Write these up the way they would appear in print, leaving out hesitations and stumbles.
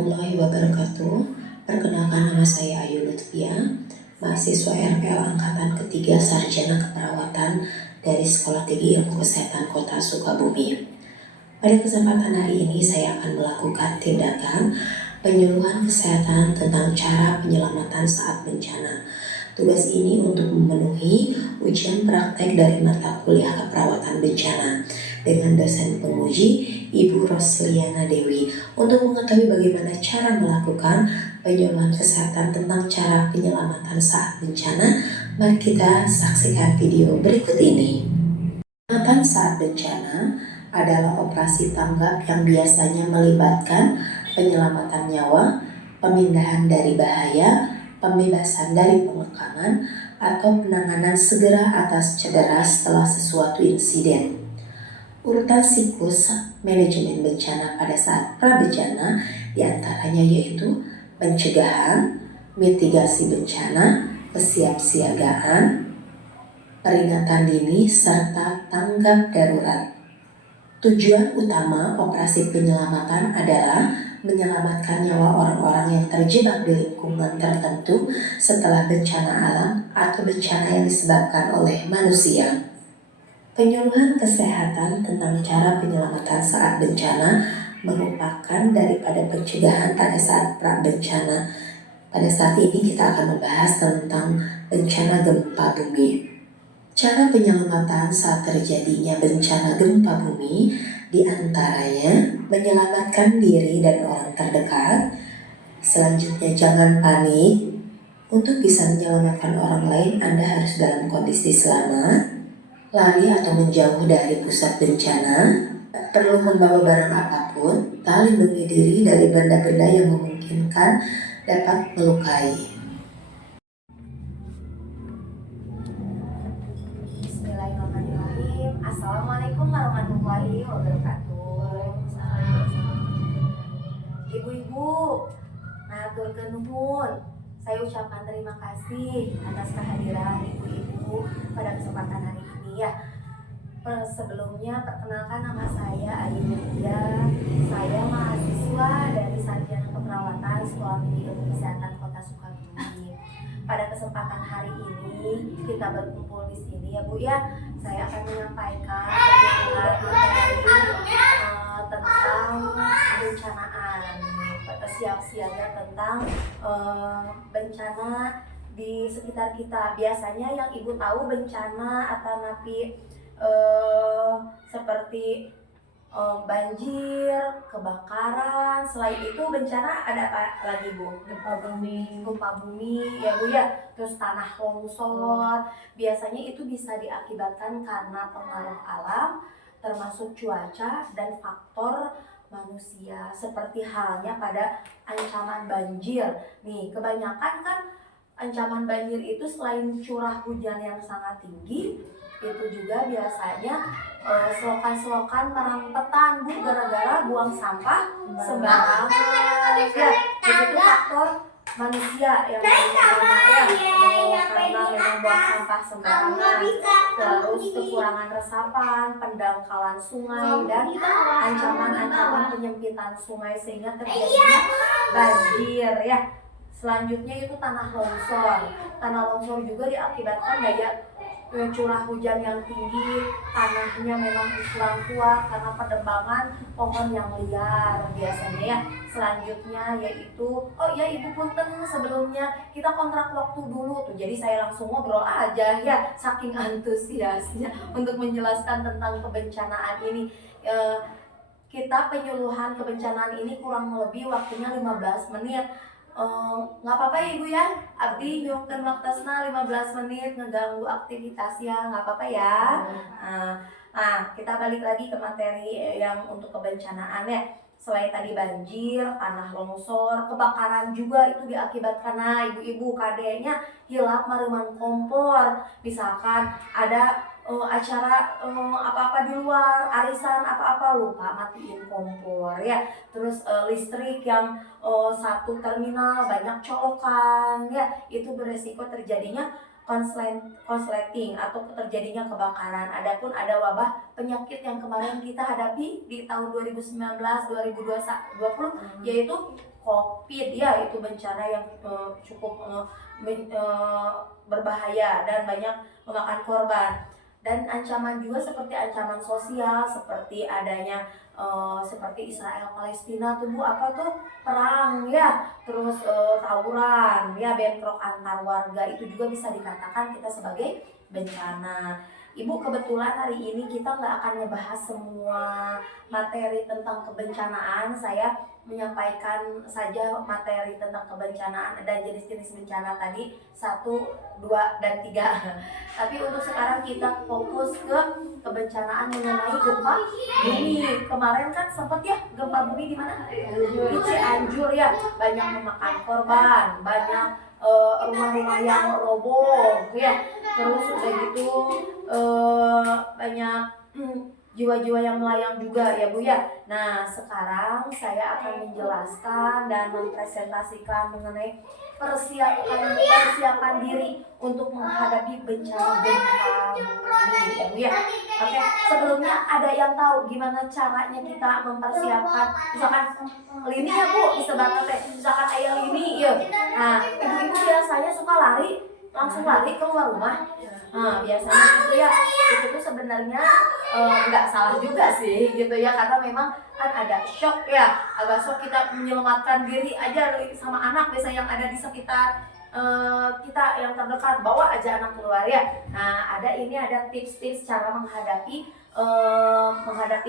warahmatullahi wabarakatuh. Perkenalkan, nama saya Ayu Lutfia, mahasiswa RPL Angkatan Ketiga Sarjana Keperawatan dari Sekolah Tinggi Ilmu Kesehatan Kota Sukabumi. Pada kesempatan hari ini saya akan melakukan tindakan penyuluhan kesehatan tentang cara penyelamatan saat bencana. Tugas ini untuk memenuhi ujian praktek dari mata kuliah keperawatan bencana dengan dosen penguji Ibu Rosliana Dewi. Untuk mengetahui bagaimana cara melakukan penyuluhan kesehatan tentang cara penyelamatan saat bencana, mari kita saksikan video berikut ini. Penyelamatan saat bencana adalah operasi tanggap yang biasanya melibatkan penyelamatan nyawa, pemindahan dari bahaya, pembebasan dari pengekaman, atau penanganan segera atas cedera setelah sesuatu insiden. Urutan siklus manajemen bencana pada saat prabencana diantaranya yaitu pencegahan, mitigasi bencana, kesiapsiagaan, peringatan dini, serta tanggap darurat. Tujuan utama operasi penyelamatan adalah menyelamatkan nyawa orang-orang yang terjebak di lingkungan tertentu setelah bencana alam atau bencana yang disebabkan oleh manusia. Penyuluhan kesehatan tentang cara penyelamatan saat bencana merupakan daripada pencegahan pada saat pra-bencana. Pada saat ini kita akan membahas tentang bencana gempa bumi. Cara penyelamatan saat terjadinya bencana gempa bumi diantaranya menyelamatkan diri dan orang terdekat. Selanjutnya, jangan panik. Untuk bisa menyelamatkan orang lain, Anda harus dalam kondisi selamat. Lari atau menjauh dari pusat bencana. Tak perlu membawa barang apapun. Lindungi diri dari benda-benda yang memungkinkan dapat melukai. Bismillahirrahmanirrahim. Assalamualaikum warahmatullahi wabarakatuh. Ibu-ibu, matur nuwun. Saya ucapkan terima kasih atas kehadiran ibu-ibu pada kesempatan hari ini ya. Sebelumnya perkenalkan, nama saya Ayu Lutfia. Saya mahasiswa dari Sarjana Keperawatan Sekolah Tinggi Ilmu Kesehatan Kota Sukabumi. Pada kesempatan hari ini kita berkumpul di sini ya Bu ya. Saya akan menyampaikan materi tentang kebencanaan, siap-siaga tentang bencana di sekitar kita. Biasanya yang Ibu tahu bencana atau napi seperti banjir, kebakaran. Selain itu bencana ada apa lagi Bu? Gempa bumi ya Bu ya. Terus tanah longsor. Biasanya itu bisa diakibatkan karena pengaruh alam, termasuk cuaca dan faktor manusia. Seperti halnya pada ancaman banjir. Nih, kebanyakan kan ancaman banjir itu selain curah hujan yang sangat tinggi, itu juga biasanya selokan-selokan merampetan Bu, gara-gara buang sampah sembarangan ya. Itu faktor manusia yang karena memang buang sampah sembarangan, terus kekurangan resapan, pendangkalan sungai, dan ancaman-ancaman penyempitan sungai sehingga terjadinya banjir ya. Selanjutnya itu tanah longsor. Tanah longsor juga diakibatkan daya curah hujan yang tinggi, tanahnya memang kurang kuat karena penebangan pohon yang liar biasanya ya. Selanjutnya yaitu, Ibu punten, sebelumnya kita kontrak waktu dulu tuh, jadi saya langsung ngobrol aja ya, saking antusiasnya untuk menjelaskan tentang kebencanaan ini. Kita penyuluhan kebencanaan ini kurang lebih waktunya 15 menit. Nggak apa-apa ya Ibu ya, abdi nyungkeun waktosna 15 menit ngeganggu aktivitasnya, nggak apa-apa ya. Nah, kita balik lagi ke materi yang untuk kebencanaan ya. Selain tadi banjir, tanah longsor, kebakaran juga itu diakibatkan ibu-ibu kadenya hilap mareman kompor. Misalkan ada acara apa-apa di luar, arisan apa-apa, lupa matiin kompor ya. Terus listrik yang satu terminal banyak colokan ya, itu beresiko terjadinya konsleting atau terjadinya kebakaran. Adapun ada wabah penyakit yang kemarin kita hadapi di tahun 2019-2020 yaitu COVID ya, itu bencana yang cukup berbahaya dan banyak memakan korban. Dan ancaman juga seperti ancaman sosial, seperti adanya seperti Israel Palestina tuh Bu, apa tuh, perang ya, terus tawuran ya, bentrok antar warga, itu juga bisa dikatakan kita sebagai bencana. Ibu, kebetulan hari ini kita nggak akan ngebahas semua materi tentang kebencanaan. Saya menyampaikan saja materi tentang kebencanaan dan jenis-jenis bencana tadi 1, 2, dan 3. Tapi untuk sekarang kita fokus ke kebencanaan mengenai gempa bumi. Kemarin kan sempat ya gempa bumi di mana? Di Cianjur ya, banyak memakan korban, banyak rumah-rumah yang roboh ya, terus udah gitu banyak jiwa-jiwa yang melayang juga ya Bu ya. Nah, sekarang saya akan menjelaskan dan mempresentasikan mengenai persiapan diri untuk menghadapi bencana gempa bumi ya Bu ya. Oke, sebelumnya ada yang tahu gimana caranya kita mempersiapkan, misalkan lini ya Bu, disebutkan misalkan ayah lini ya. Nah, ibu-ibu biasanya suka langsung lari keluar rumah. Nah, biasanya gitu ya, itu tuh sebenarnya nggak salah juga sih gitu ya, karena memang kan ada shock ya, agak shock, kita menyelamatkan diri aja sama anak biasanya yang ada di sekitar kita yang terdekat, bawa aja anak keluar ya. Nah, ada tips-tips cara menghadapi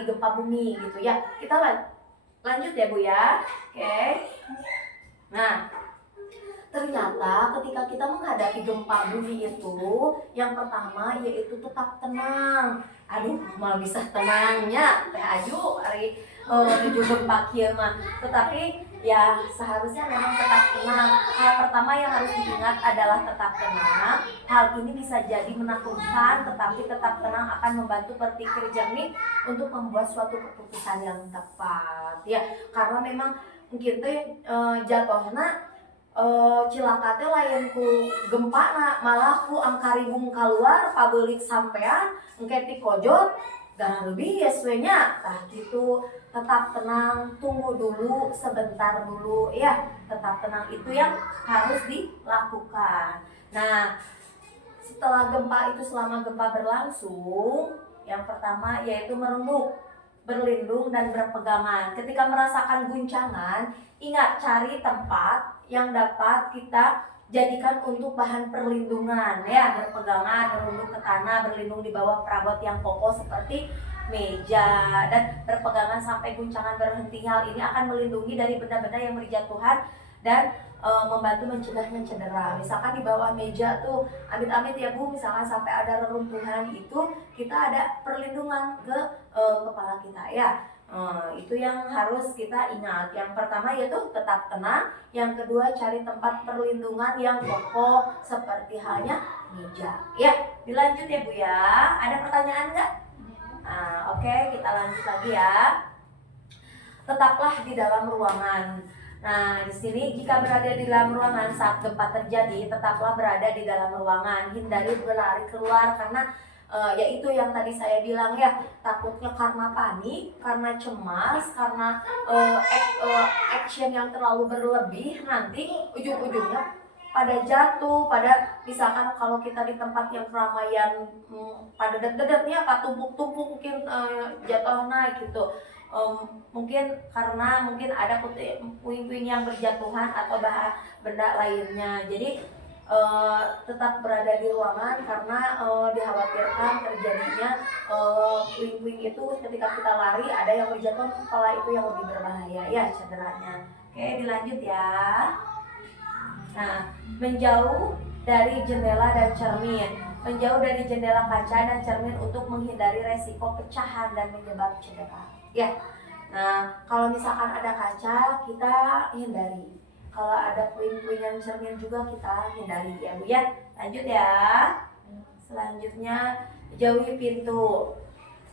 gempa bumi gitu ya. Kita lanjut ya Bu ya. Oke. Nah, ternyata ketika kita menghadapi gempa bumi itu, yang pertama yaitu tetap tenang. Aduh, malah bisa tenangnya Teh Ayu hari menuju gempa kieu mah. Tetapi ya seharusnya memang tetap tenang. Hal pertama yang harus diingat adalah tetap tenang. Hal ini bisa jadi menakutkan, tetapi tetap tenang akan membantu berpikir jernih untuk membuat suatu keputusan yang tepat. Ya, karena memang mungkin teh jatuhna cilaka teh lain ku gempa malah ku angkaribung keluar pabelit sampean engke ti kojot gak lebih ya suenya. Nah gitu, tetap tenang, tunggu dulu sebentar dulu ya, tetap tenang itu yang harus dilakukan. Nah, setelah gempa itu, selama gempa berlangsung, yang pertama yaitu merunduk, berlindung dan berpegangan. Ketika merasakan guncangan, ingat cari tempat yang dapat kita jadikan untuk bahan perlindungan ya, berpegangan, merunduk ke tanah, berlindung di bawah perabot yang kokoh seperti meja, dan berpegangan sampai guncangan berhenti. Hal ini akan melindungi dari benda-benda yang berjatuhan dan membantu mencegahnya cedera. Misalkan di bawah meja tuh, amit-amit ya Bu, misalkan sampai ada reruntuhan, itu kita ada perlindungan ke kepala kita ya. Itu yang harus kita ingat. Yang pertama yaitu tetap tenang. Yang kedua, cari tempat perlindungan yang kokoh seperti halnya meja. Ya, dilanjut ya Bu ya. Ada pertanyaan nggak? Oke, kita lanjut lagi ya. Tetaplah di dalam ruangan. Nah, di sini jika berada di dalam ruangan saat gempa terjadi, tetaplah berada di dalam ruangan. Hindari berlari keluar karena yaitu yang tadi saya bilang ya, takutnya karena panik, karena cemas, karena action yang terlalu berlebih, nanti ujung-ujungnya pada jatuh, pada misalkan kalau kita di tempat yang keramaian pada dedet-dedetnya apa tumpuk-tumpuk mungkin jatuh naik gitu. Mungkin karena ada puing-puing yang berjatuhan atau benda lainnya. Jadi tetap berada di ruangan karena dikhawatirkan terjadinya puing-puing itu ketika kita lari ada yang berjatuh ke kepala, itu yang lebih berbahaya ya cederanya. Oke, dilanjut ya. Nah, menjauh dari jendela dan cermin. Menjauh dari jendela, kaca, dan cermin untuk menghindari resiko pecahan dan menyebab cedera. Ya. Nah, kalau misalkan ada kaca, kita hindari. Kalau ada puing-puingan cermin juga kita hindari ya Bu ya. Lanjut ya. Selanjutnya, jauhi pintu.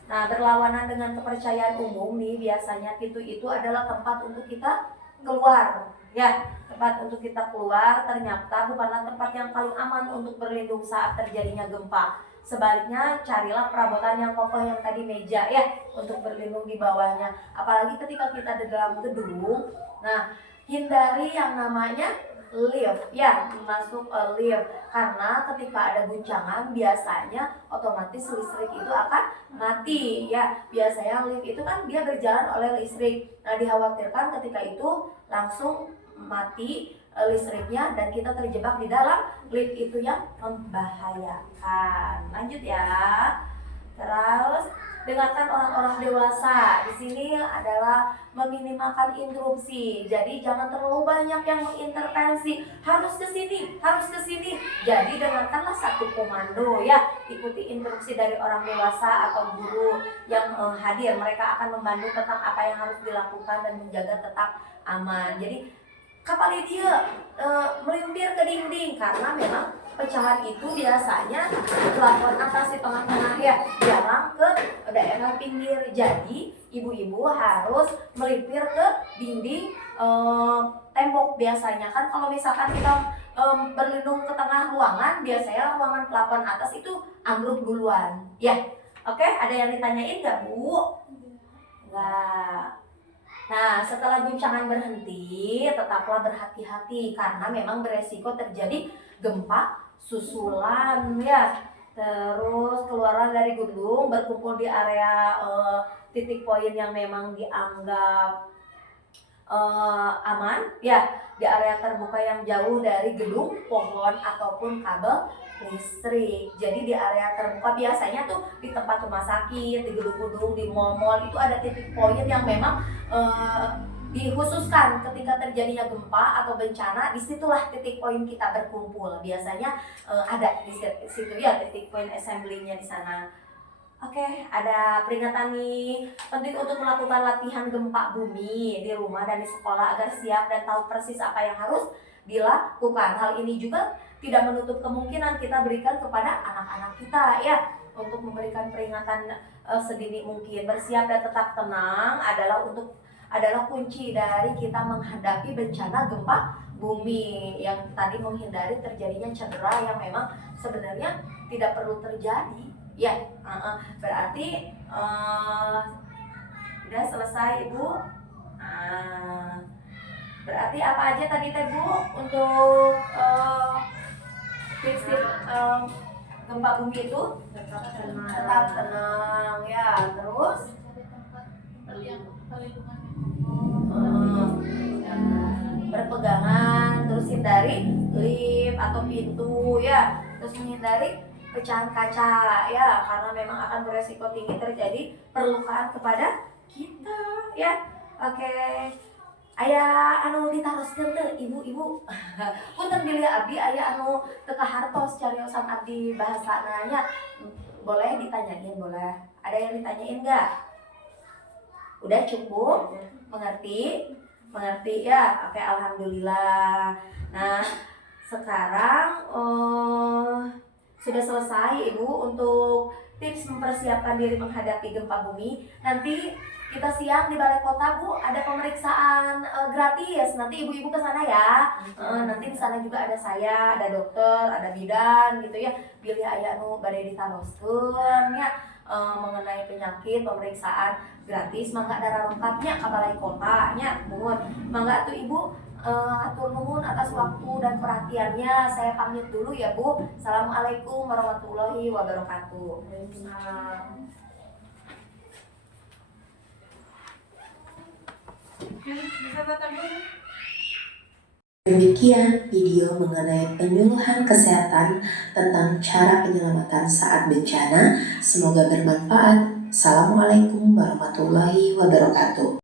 Nah, berlawanan dengan kepercayaan umum nih, biasanya pintu itu adalah tempat untuk kita keluar. Ya, tempat untuk kita keluar ternyata bukanlah tempat yang paling aman untuk berlindung saat terjadinya gempa. Sebaliknya, carilah perabotan yang kokoh yang tadi meja ya, untuk berlindung di bawahnya. Apalagi ketika kita di dalam gedung. Nah, hindari yang namanya lift ya, masuk lift, karena ketika ada guncangan biasanya otomatis listrik itu akan mati ya. Biasanya lift itu kan dia berjalan oleh listrik. Nah, dikhawatirkan ketika itu langsung mati listriknya dan kita terjebak di dalam lift itu yang membahayakan. Lanjut ya. Terus dengarkan orang-orang dewasa. Di sini adalah meminimalkan interupsi. Jadi jangan terlalu banyak yang mengintervensi. Harus ke sini, harus ke sini. Jadi dengarkanlah satu komando ya. Ikuti instruksi dari orang dewasa atau guru yang hadir. Mereka akan membantu tentang apa yang harus dilakukan dan menjaga tetap aman. Jadi kapal dia melimpir ke dinding karena memang pecahan itu biasanya plafon atas di tengah-tengah ya, jarang ke daerah pinggir. Jadi ibu-ibu harus melimpir ke dinding tembok. Biasanya kan kalau misalkan kita berlindung ke tengah ruangan, biasanya ruangan plafon atas itu ambruk duluan ya. Oke, ada yang ditanyain nggak Bu? Nggak. Nah, setelah guncangan berhenti, tetaplah berhati-hati karena memang beresiko terjadi gempa susulan ya. Terus keluarlah dari gedung, berkumpul di area titik poin yang memang dianggap aman ya, di area terbuka yang jauh dari gedung, pohon ataupun kabel listrik. Jadi di area terbuka biasanya tuh di tempat rumah sakit, di gedung-gedung, di mal-mal itu ada titik poin yang memang dikhususkan ketika terjadinya gempa atau bencana. Disitulah titik poin kita berkumpul. Biasanya ada di situ ya titik poin assembly-nya di sana. Oke, ada peringatan nih. Penting untuk melakukan latihan gempa bumi di rumah dan di sekolah agar siap dan tahu persis apa yang harus dilakukan. Hal ini juga tidak menutup kemungkinan kita berikan kepada anak-anak kita ya, untuk memberikan peringatan sedini mungkin. Bersiap dan tetap tenang adalah kunci dari kita menghadapi bencana gempa bumi yang tadi, menghindari terjadinya cedera yang memang sebenarnya tidak perlu terjadi ya. Berarti udah selesai Ibu. Berarti apa aja tadi Teh Bu untuk tips-tips gempa bumi itu? Tetap tenang ya. Terus berpegangan, terus hindari lift atau pintu ya, terus menghindari pecahan kaca ya, karena memang akan beresiko tinggi terjadi perlukaan kepada kita ya. Oke. Aya anu ditaroskeun teh ibu-ibu. Punten bilih abdi aya anu teu kahartos cariosan abdi bahasana nya. Boleh ditanyain, boleh. Ada yang ditanyain enggak? Udah cukup? Mengerti? Mengerti ya? Oke, alhamdulillah. Nah, sekarang sudah selesai Ibu untuk tips mempersiapkan diri menghadapi gempa bumi. Nanti kita siang di Balai Kota Bu ada pemeriksaan gratis. Nanti ibu-ibu ke sana ya. Nanti di sana juga ada saya, ada dokter, ada bidan gitu ya. Bilih aya nu bade ditaroskeun ya mengenai penyakit, pemeriksaan gratis. Mangga darah lengkapnya ke Balai Kota nya. Nuhun. Mangga tuh Ibu atur nuhun atas waktu dan perhatiannya. Saya pamit dulu ya Bu. Assalamualaikum warahmatullahi wabarakatuh. Demikian video mengenai penyuluhan kesehatan tentang cara penyelamatan saat bencana. Semoga bermanfaat. Assalamualaikum warahmatullahi wabarakatuh.